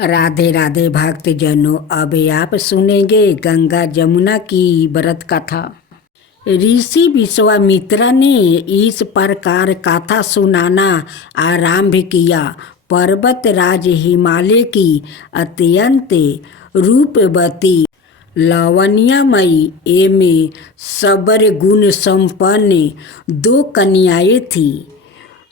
राधे राधे भक्तजनों, अब आप सुनेंगे गंगा जमुना की व्रत कथा। ऋषि विश्वामित्र ने इस प्रकार कथा सुनाना आरंभ किया। पर्वत राज हिमालय की अत्यंत रूपवती लावण्यमयी एवं सबर गुण संपन्न दो कन्याएं थीं।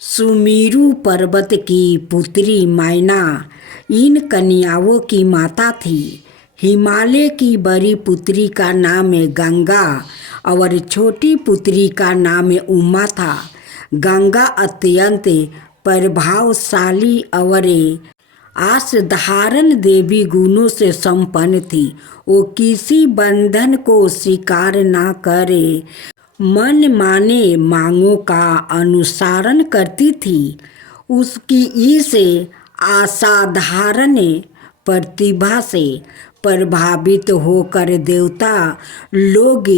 सुमेरु पर्वत की पुत्री मैना इन कन्याओं की माता थी। हिमालय की बड़ी पुत्री का नाम गंगा और छोटी पुत्री का नाम उमा था। गंगा अत्यंत प्रभावशाली और असाधारण देवी गुणों से संपन्न थी। वो किसी बंधन को स्वीकार न करे, मन माने मांगों का अनुसरण करती थी। उसकी इस असाधारण प्रतिभा से प्रभावित होकर देवता लोग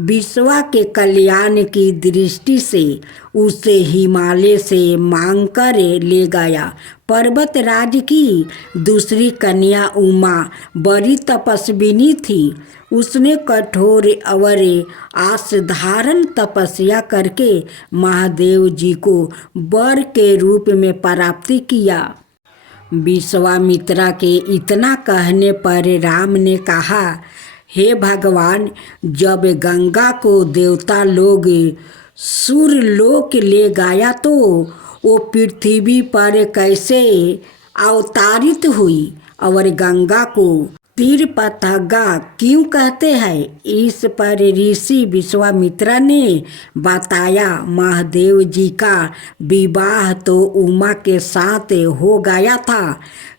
विश्व के कल्याण की दृष्टि से उसे हिमालय से मांग कर ले गया। पर्वत राज की दूसरी कन्या उमा बड़ी तपस्विनी थी। उसने कठोर और असाधारण तपस्या करके महादेव जी को वर के रूप में प्राप्त किया। विश्वामित्रा के इतना कहने पर राम ने कहा, हे भगवान, जब गंगा को देवता लोग सूर्यलोक ले गया तो वो पृथ्वी पर कैसे अवतारित हुई और गंगा को तीर्थपथगा क्यों कहते हैं? इस पर ऋषि विश्वामित्र ने बताया, महादेव जी का विवाह तो उमा के साथ हो गया था,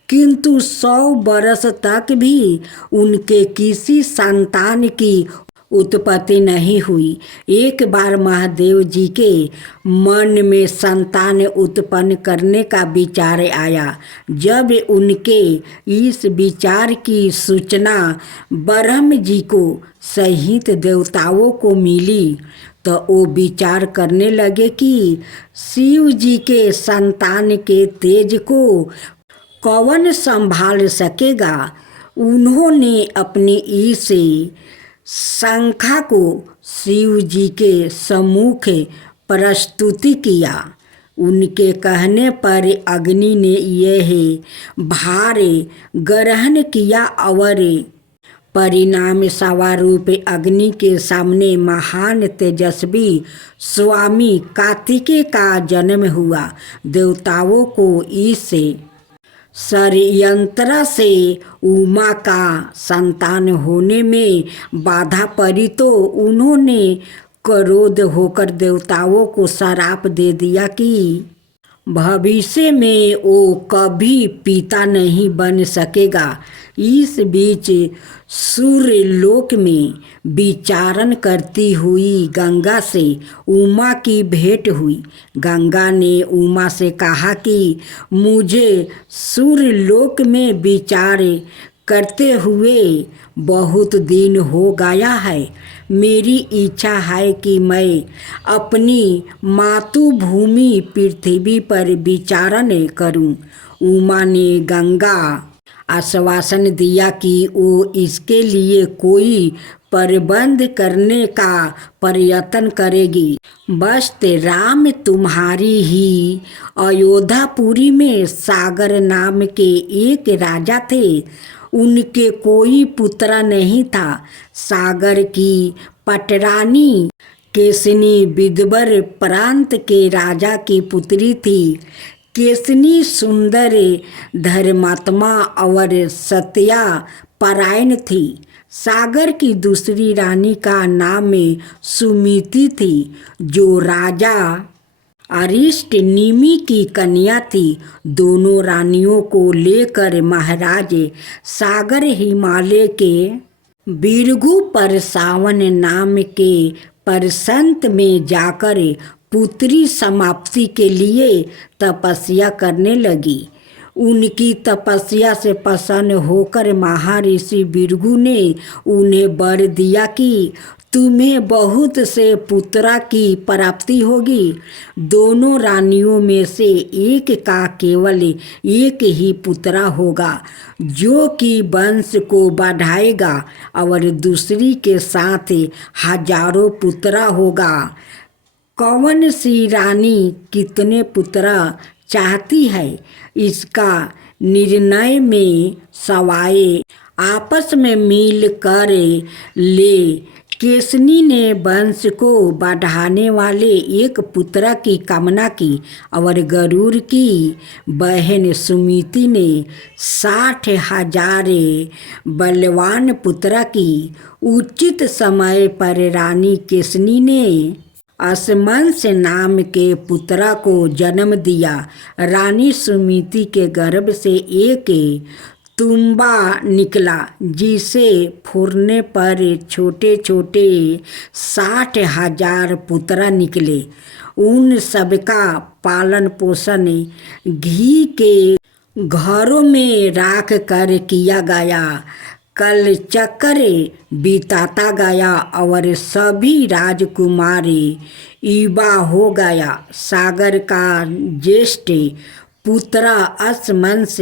किंतु 100 वर्ष तक भी उनके किसी संतान की उत्पत्ति नहीं हुई। एक बार महादेव जी के मन में संतान उत्पन्न करने का विचार आया। जब उनके इस विचार की सूचना ब्रह्म जी को सहित देवताओं को मिली तो वो विचार करने लगे कि शिव जी के संतान के तेज को कौन संभाल सकेगा। उन्होंने अपनी इस शंका को शिव जी के सम्मुख प्रस्तुति किया। उनके कहने पर अग्नि ने यह भार ग्रहण किया और परिणाम स्वरूप अग्नि के सामने महान तेजस्वी स्वामी कार्तिकेय का जन्म हुआ। देवताओं को इस षड्यंत्र से उमा का संतान होने में बाधा पड़ी तो उन्होंने क्रोध होकर देवताओं को श्राप दे दिया कि भविष्य में वो कभी पिता नहीं बन सकेगा। इस बीच सूर्यलोक में विचरण करती हुई गंगा से उमा की भेंट हुई। गंगा ने उमा से कहा कि मुझे सूर्यलोक में विचार करते हुए बहुत दिन हो गया है। मेरी इच्छा है कि मैं अपनी मातृभूमि पृथ्वी पर विचरण करूं। उमा ने गंगा आश्वासन दिया कि वो इसके लिए कोई प्रबंध करने का प्रयत्न करेगी। बस राम तुम्हारी ही अयोध्यापुरी में सागर नाम के एक राजा थे। उनके कोई पुत्र नहीं था। सागर की पटरानी केसनी विदर्भ प्रांत के राजा की पुत्री थी। केसनी सुंदर, धर्मात्मा और सत्या परायण थी। सागर की दूसरी रानी का नाम सुमिति थी, जो राजा अरिष्ट नेमि की कन्या थी। दोनों रानियों को लेकर महाराज सागर हिमालय के बिरगु परसावन नाम के परसंत में जाकर पुत्री समाप्ति के लिए तपस्या करने लगी। उनकी तपस्या से प्रसन्न होकर महर्षि बिरगु ने उन्हें वर दिया कि तुम्हें बहुत से पुत्रा की प्राप्ति होगी। दोनों रानियों में से एक का केवल एक ही पुत्रा होगा, जो कि वंश को बढ़ाएगा, और दूसरी के साथ हजारों पुत्रा होगा। कौन सी रानी कितने पुत्रा चाहती है, इसका निर्णय में सवाए आपस में मिल कर ले। केसनी ने वंश को बढ़ाने वाले एक पुत्र की कामना की, और गरुड़ की बहन सुमिति ने 60,000 बलवान पुत्र की। उचित समय पर रानी केसनी ने असमंस नाम के पुत्र को जन्म दिया। रानी सुमिति के गर्भ से एक तुम्बा निकला, जिसे फोड़ने पर छोटे छोटे 60,000 पुत्र निकले। उन सबका पालन पोषण घी के घरों में राख कर किया गया। कल चक्र बिताता गया और सभी राजकुमारी युवा हो गया। सागर का ज्येष्ठ पुत्र असमंस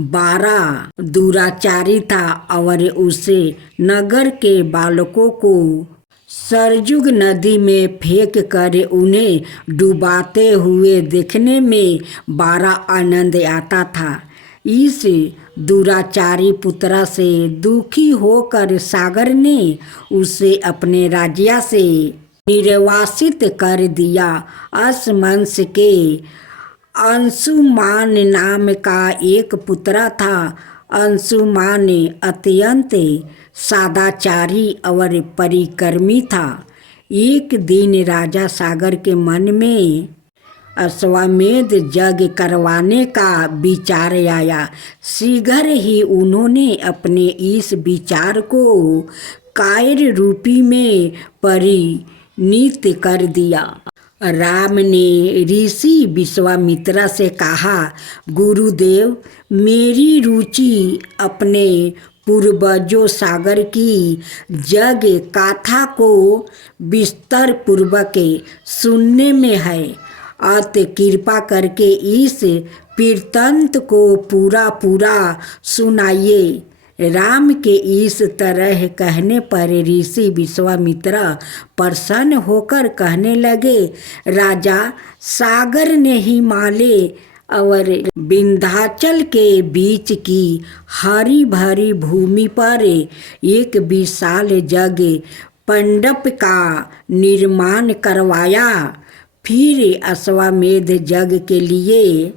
12 दुराचारी था, और उसे नगर के बालकों को सरजुग नदी में फेंक कर उन्हें डुबाते हुए देखने में बड़ा आनंद आता था। इस दुराचारी पुत्र से दुखी होकर सागर ने उसे अपने राज्य से निर्वासित कर दिया। असमंस के अंशुमान नाम का एक पुत्र था। अंशुमान अत्यंत सदाचारी और परिक्रमी था। एक दिन राजा सागर के मन में अश्वमेध यज्ञ करवाने का विचार आया। शीघ्र ही उन्होंने अपने इस विचार को कार्य रूपी में परिणित कर दिया। राम ने ऋषि विश्वामित्र से कहा, गुरुदेव, मेरी रुचि अपने पूर्वजों सागर की यज्ञ गाथा को विस्तार पूर्वक सुनने में है। अतः कृपा करके इस वृत्तांत को पूरा सुनाइए। राम के इस तरह कहने पर ऋषि विश्वामित्र प्रसन्न होकर कहने लगे, राजा, सागर ने हिमालय और विंध्याचल के बीच की हरी भरी भूमि पर एक विशाल जगह मंडप का निर्माण करवाया। फिर अश्वमेध यज्ञ के लिए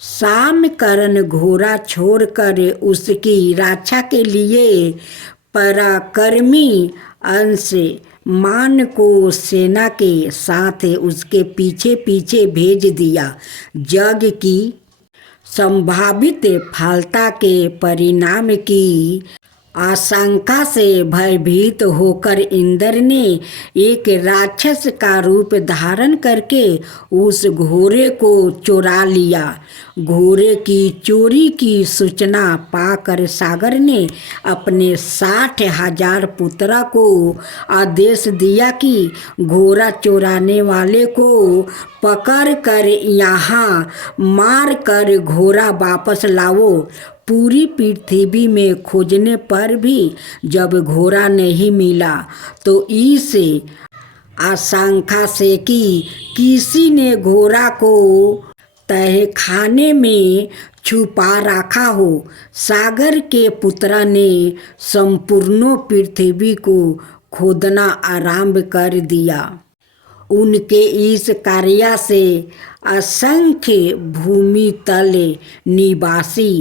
सामकरण घोड़ा छोड़कर उसकी रक्षा के लिए पराक्रमी अंश मान को सेना के साथ उसके पीछे पीछे भेज दिया। यज्ञ की संभावित फलता के परिणाम की आशंका से भयभीत होकर इंद्र ने एक राक्षस का रूप धारण करके उस घोड़े को चुरा लिया। घोड़े की चोरी की सूचना पाकर सागर ने अपने 60,000 पुत्र को आदेश दिया कि घोड़ा चुराने वाले को पकड़ कर यहाँ मार कर घोड़ा वापस लाओ। पूरी पृथ्वी में खोजने पर भी जब घोड़ा नहीं मिला तो इस आशंका से कि किसी ने घोड़ा को तहखाने में छुपा रखा हो, सागर के पुत्र ने संपूर्ण पृथ्वी को खोदना आरंभ कर दिया। उनके इस कार्य से असंख्य भूमि तल निवासी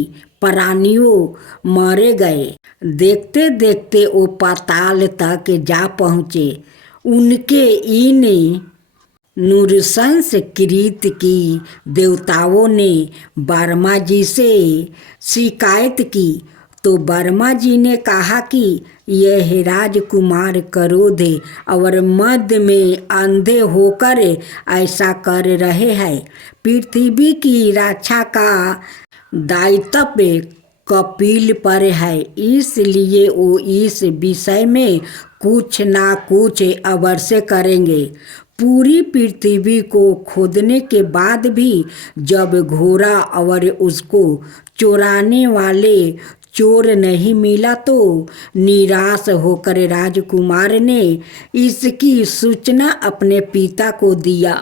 प्राणियों मारे गए। देखते देखते वो पाताल तक जा पहुँचे। उनके इन नृशंसकृत की देवताओं ने वर्मा जी से शिकायत की, तो वर्मा जी ने कहा कि यह राजकुमार क्रोध और मद में अंधे होकर ऐसा कर रहे हैं। पृथ्वी की रक्षा का दायित्व कपिल पर है, इसलिए वो इस विषय में कुछ ना कुछ अवश्य करेंगे। पूरी पृथ्वी को खोदने के बाद भी जब घोड़ा और उसको चुराने वाले चोर नहीं मिला तो निराश होकर राजकुमार ने इसकी सूचना अपने पिता को दिया।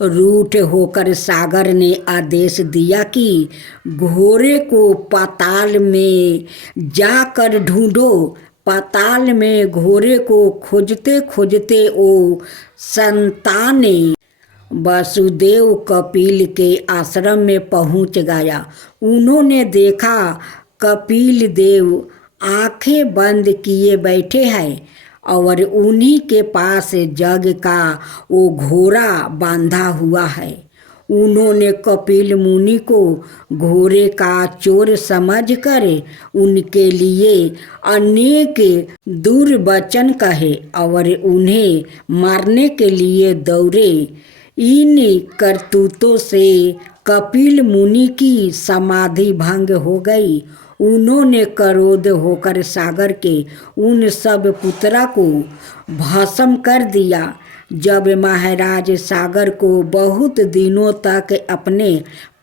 रूठ होकर सागर ने आदेश दिया कि घोड़े को पाताल में जाकर ढूंढो। पाताल में घोड़े को खोजते खोजते वो संतान वसुदेव कपिल के आश्रम में पहुंच गया। उन्होंने देखा कपिल देव आंखें बंद किए बैठे हैं और उन्हीं के पास जग का वो घोड़ा बांधा हुआ है। उन्होंने कपिल मुनि को घोड़े का चोर समझकर उनके लिए अनेक दुर्वचन कहे और उन्हें मारने के लिए दौड़े। इन करतूतों से कपिल मुनि की समाधि भंग हो गई। उन्होंने क्रोध होकर सागर के उन सब पुत्रा को भस्म कर दिया। जब महाराज सागर को बहुत दिनों तक अपने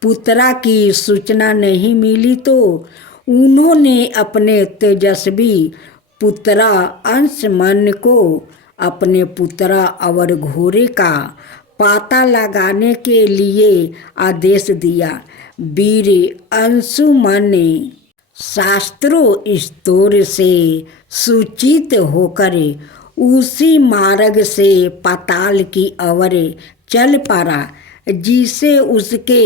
पुत्रा की सूचना नहीं मिली तो उन्होंने अपने तेजस्वी पुत्रा अंशुमन को अपने पुत्रा और घोड़े का पता लगाने के लिए आदेश दिया। वीर अंशुमन शास्त्रों स्तोर से सूचित होकर उसी मार्ग से पाताल की ओर चल पड़ा जिसे उसके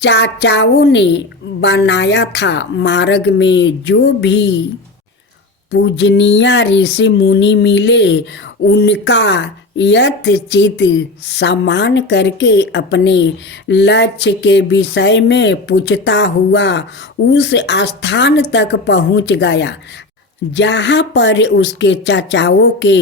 चाचाओं ने बनाया था। मार्ग में जो भी पूजनीय ऋषि मुनि मिले उनका यथोचित सम्मान करके अपने लक्ष्य के विषय में पूछता हुआ उस स्थान तक पहुंच गया जहाँ पर उसके चाचाओं के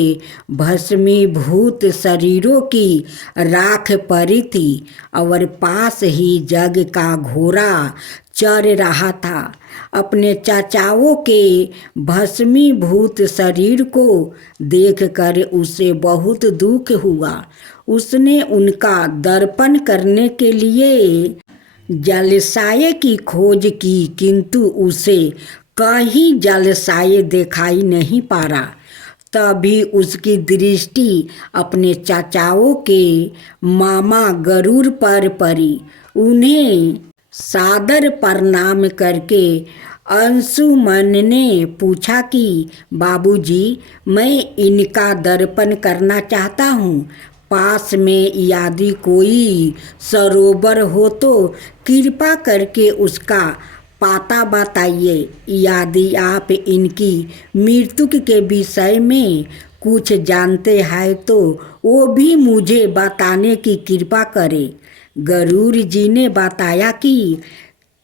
भस्मीभूत शरीरों की राख पड़ी थी और पास ही जग का घोड़ा चर रहा था। अपने चाचाओं के भस्मीभूत शरीर को देखकर उसे बहुत दुख हुआ। उसने उनका दर्पण करने के लिए जलाशय की खोज की किंतु उसे कहीं जलाशय दिखाई नहीं पड़ा। तभी उसकी दृष्टि अपने चाचाओं के मामा गरुड़ पर पड़ी। उन्हें सादर प्रणाम करके अंशुमन ने पूछा कि बाबूजी, मैं इनका दर्पण करना चाहता हूँ। पास में यदि कोई सरोवर हो तो कृपा करके उसका पता बताइए। यदि आप इनकी मृत्यु के विषय में कुछ जानते हैं तो वो भी मुझे बताने की कृपा करें। गरुड़ जी ने बताया कि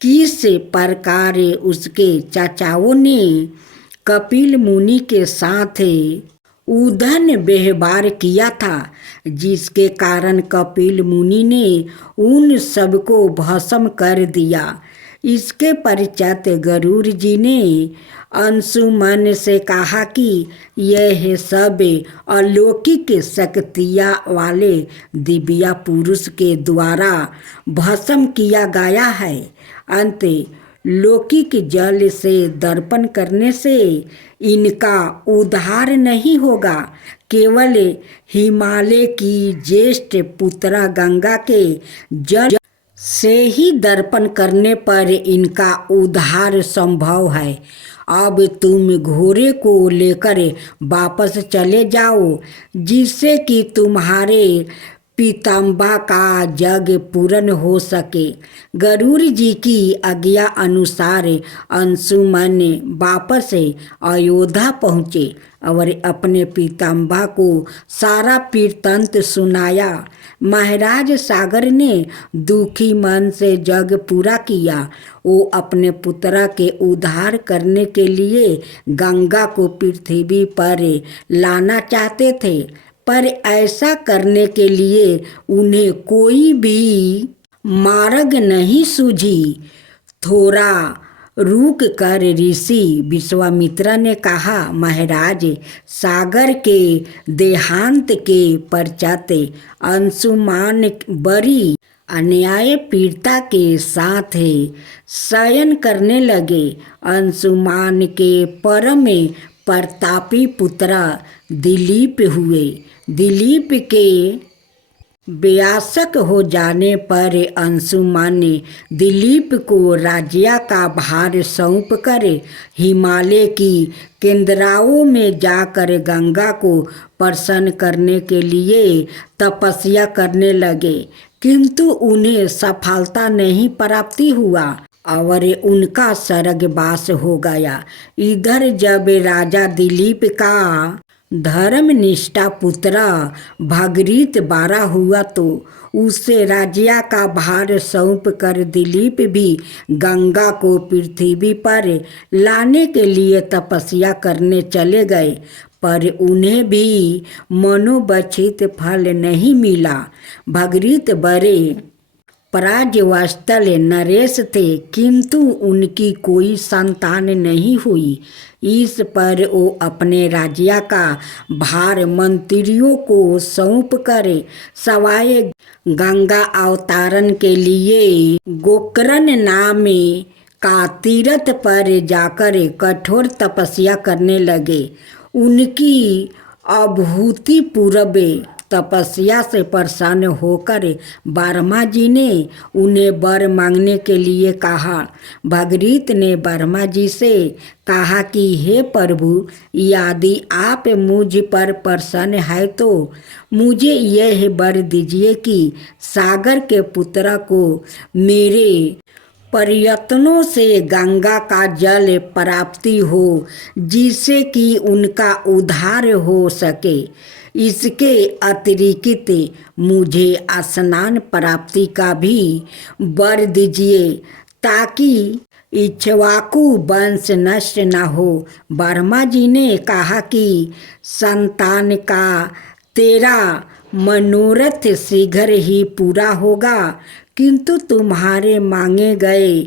किस प्रकार उसके चाचाओं ने कपिल मुनि के साथ उधन व्यवहार किया था, जिसके कारण कपिल मुनि ने उन सबको भस्म कर दिया। इसके पश्चात गरुड़ जी ने अंशुमन से कहा कि यह सब अलौकिक शक्तियाँ वाले दिव्य पुरुष के द्वारा भस्म किया गया है। अंत लौकिक जल से दर्पण करने से इनका उद्धार नहीं होगा। केवल हिमालय की ज्येष्ठ पुत्रा गंगा के जल से ही दर्पण करने पर इनका उद्धार संभव है। अब तुम घोड़े को लेकर वापस चले जाओ जिससे कि तुम्हारे पीताम्बा का जग पूर्ण हो सके। गरुड़ जी की आज्ञा अनुसार अंशुमन वापस अयोध्या पहुँचे और अपने पीताम्बा को सारा वृत्तांत सुनाया। महाराज सागर ने दुखी मन से जग पूरा किया। वो अपने पुत्रा के उद्धार करने के लिए गंगा को पृथ्वी पर लाना चाहते थे, पर ऐसा करने के लिए उन्हें कोई भी मार्ग नहीं सूझी। थोड़ा रुक कर ऋषि विश्वामित्र ने कहा, महाराज, सागर के देहांत के पश्चात अंशुमान बड़ी अन्याय पीड़िता के साथ शयन करने लगे। अंशुमान के परम प्रतापी पुत्र दिलीप हुए। दिलीप के वयस्क हो जाने पर अंशुमान ने दिलीप को राज्य का भार सौंप कर हिमालय की केंद्राओं में जाकर गंगा को प्रसन्न करने के लिए तपस्या करने लगे, किंतु उन्हें सफलता नहीं प्राप्ति हुआ और उनका स्वर्गवास हो गया। इधर जब राजा दिलीप का धर्मनिष्ठा पुत्र भागीरथ बड़ा हुआ तो उससे राज्य का भार सौंप कर दिलीप भी गंगा को पृथ्वी पर लाने के लिए तपस्या करने चले गए, पर उन्हें भी मनोवांछित फल नहीं मिला। भागीरथ बड़े प्राज्ञवत्सल नरेश थे, किंतु उनकी कोई संतान नहीं हुई। इस पर वो अपने राज्य का भार मंत्रियों को सौंप कर सवाए गंगा अवतरण के लिए गोकर्ण नाम का तीर्थ पर जाकर कठोर तपस्या करने लगे। उनकी अभूतपूर्व तपस्या से प्रसन्न होकर ब्रह्मा जी ने उन्हें वर मांगने के लिए कहा। भागीरथ ने ब्रह्मा जी से कहा कि हे प्रभु, यदि आप मुझ पर प्रसन्न है तो मुझे यह वर दीजिए कि सागर के पुत्र को मेरे प्रयत्नों से गंगा का जल प्राप्ति हो, जिससे कि उनका उद्धार हो सके। इसके अतिरिक्त मुझे स्नान प्राप्ति का भी वर दीजिए, ताकि इक्ष्वाकु वंश नष्ट न हो। ब्रह्मा जी ने कहा कि संतान का तेरा मनोरथ शीघ्र ही पूरा होगा, किंतु तुम्हारे मांगे गए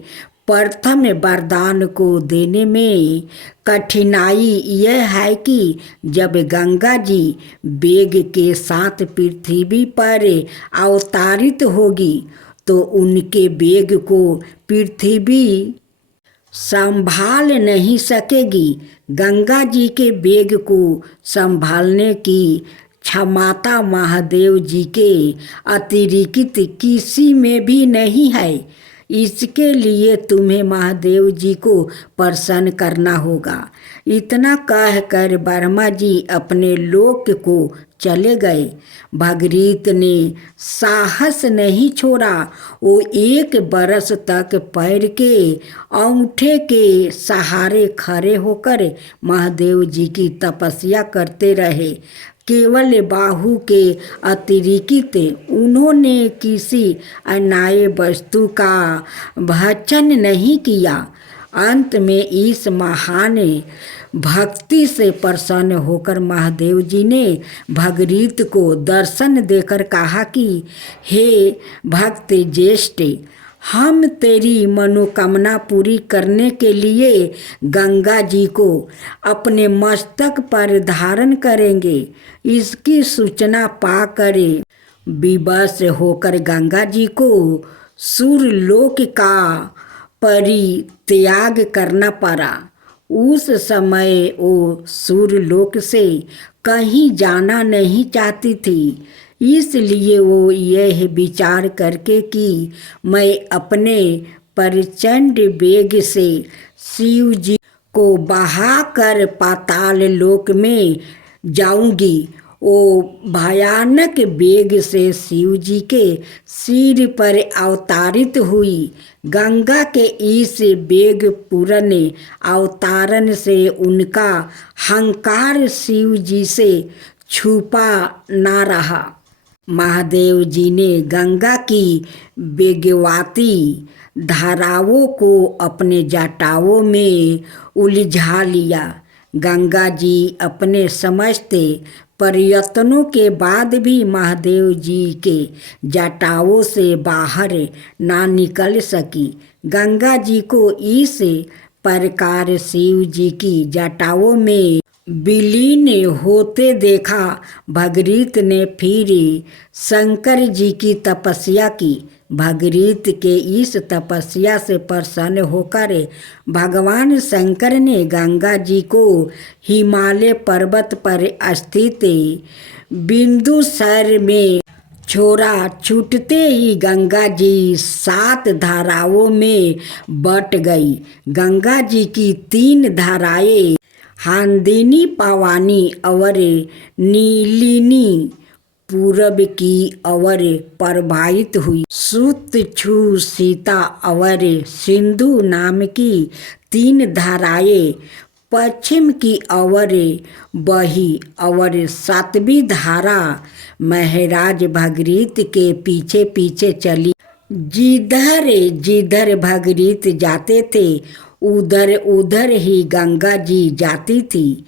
प्रथम वरदान को देने में कठिनाई यह है कि जब गंगा जी वेग के साथ पृथ्वी पर अवतरित होगी तो उनके वेग को पृथ्वी संभाल नहीं सकेगी। गंगा जी के वेग को संभालने की क्षमता महादेव जी के अतिरिक्त किसी में भी नहीं है। इसके लिए तुम्हें महादेव जी को प्रसन्न करना होगा। इतना कहकर ब्रह्मा जी अपने लोक को चले गए। भागीरथ ने साहस नहीं छोड़ा। वो 1 बरस तक पैर के अंगूठे के सहारे खड़े होकर महादेव जी की तपस्या करते रहे। केवल बाहु के अतिरिक्त उन्होंने किसी अन्य वस्तु का भक्षण नहीं किया। अंत में इस महान भक्ति से प्रसन्न होकर महादेव जी ने भागीरथ को दर्शन देकर कहा कि हे भक्त ज्येष्ठ, हम तेरी मनोकामना पूरी करने के लिए गंगा जी को अपने मस्तक पर धारण करेंगे। इसकी सूचना पाकर विवश होकर गंगा जी को सूर्यलोक का परित्याग करना पड़ा। उस समय वो सूर्यलोक से कहीं जाना नहीं चाहती थी। इसलिए वो यह विचार करके कि मैं अपने प्रचंड वेग से शिव जी को बहाकर पाताल लोक में जाऊंगी, वो भयानक वेग से शिव जी के सिर पर अवतरित हुई। गंगा के इस वेग पूर्ण अवतारण से उनका हंकार शिव जी से छुपा ना रहा। महादेव जी ने गंगा की वेगवती धाराओं को अपने जटाओं में उलझा लिया। गंगा जी अपने समस्त प्रयत्नों के बाद भी महादेव जी के जटाओं से बाहर ना निकल सकी। गंगा जी को इस प्रकार शिव जी की जटाओं में विलीन होते देखा। भगीरथ ने फिर शंकर जी की तपस्या की। भगीरथ के इस तपस्या से प्रसन्न होकर भगवान शंकर ने गंगा जी को हिमालय पर्वत पर स्थित बिंदुसर में छोड़ा। छूटते ही गंगा जी 7 धाराओं में बट गई। गंगा जी की 3 धाराएं हांदिनी, पावानी और नीलिनी पूरब की ओर प्रवाहित हुई। सुतछु, सीता और सिंधु नाम की 3 धाराएं पश्चिम की ओर बही और 7वीं धारा महाराज भगीरथ के पीछे पीछे चली। जिधर जिधर भगीरथ जाते थे उधर उधर ही गंगा जी जाती थी।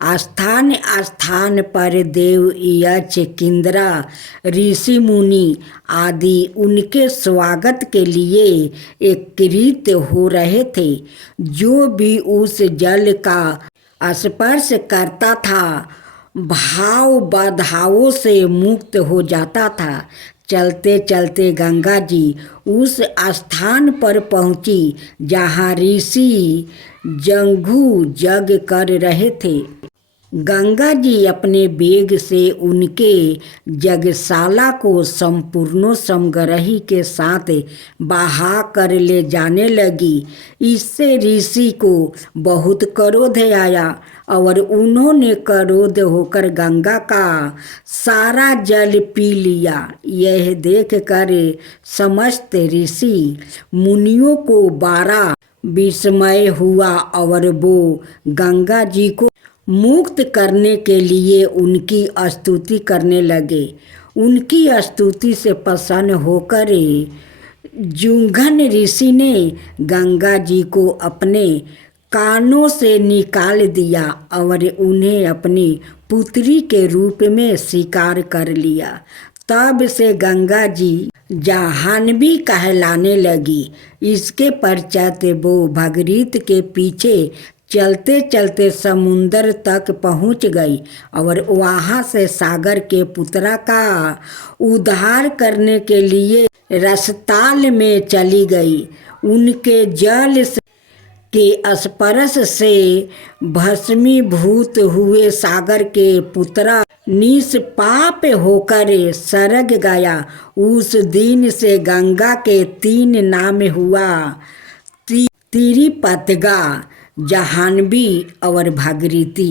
स्थान स्थान पर देव, यक्ष, किन्नर, ऋषि मुनि आदि उनके स्वागत के लिए एकत्रित हो रहे थे। जो भी उस जल का स्पर्श करता था भाव बाधाओं से मुक्त हो जाता था। चलते चलते गंगा जी उस स्थान पर पहुंची जहाँ ऋषि जंघू जग कर रहे थे। गंगा जी अपने वेग से उनके जगशाला को संपूर्ण समग्रही के साथ बहा कर ले जाने लगी। इससे ऋषि को बहुत क्रोध आया और उन्होंने क्रोध होकर गंगा का सारा जल पी लिया। यह देख कर समस्त ऋषि मुनियों को बड़ा विस्मय हुआ और वो गंगा जी को मुक्त करने के लिए उनकी स्तुति करने लगे। उनकी स्तुति से प्रसन्न होकर जुंघन ऋषि ने गंगा जी को अपने कानों से निकाल दिया और उन्हें अपनी पुत्री के रूप में स्वीकार कर लिया। तब से गंगा जी जाह्नवी कहलाने लगी। इसके पश्चात वो भगीरथ के पीछे चलते चलते समुंदर तक पहुंच गई और वहां से सागर के पुत्रा का उद्धार करने के लिए रसताल में चली गई। उनके जल के स्पर्श से भस्मीभूत हुए सागर के पुत्रा निष्पाप होकर सरग गया। उस दिन से गंगा के 3 नाम हुआ, तिरिपतगा, जाह्नवी और भागीरथी।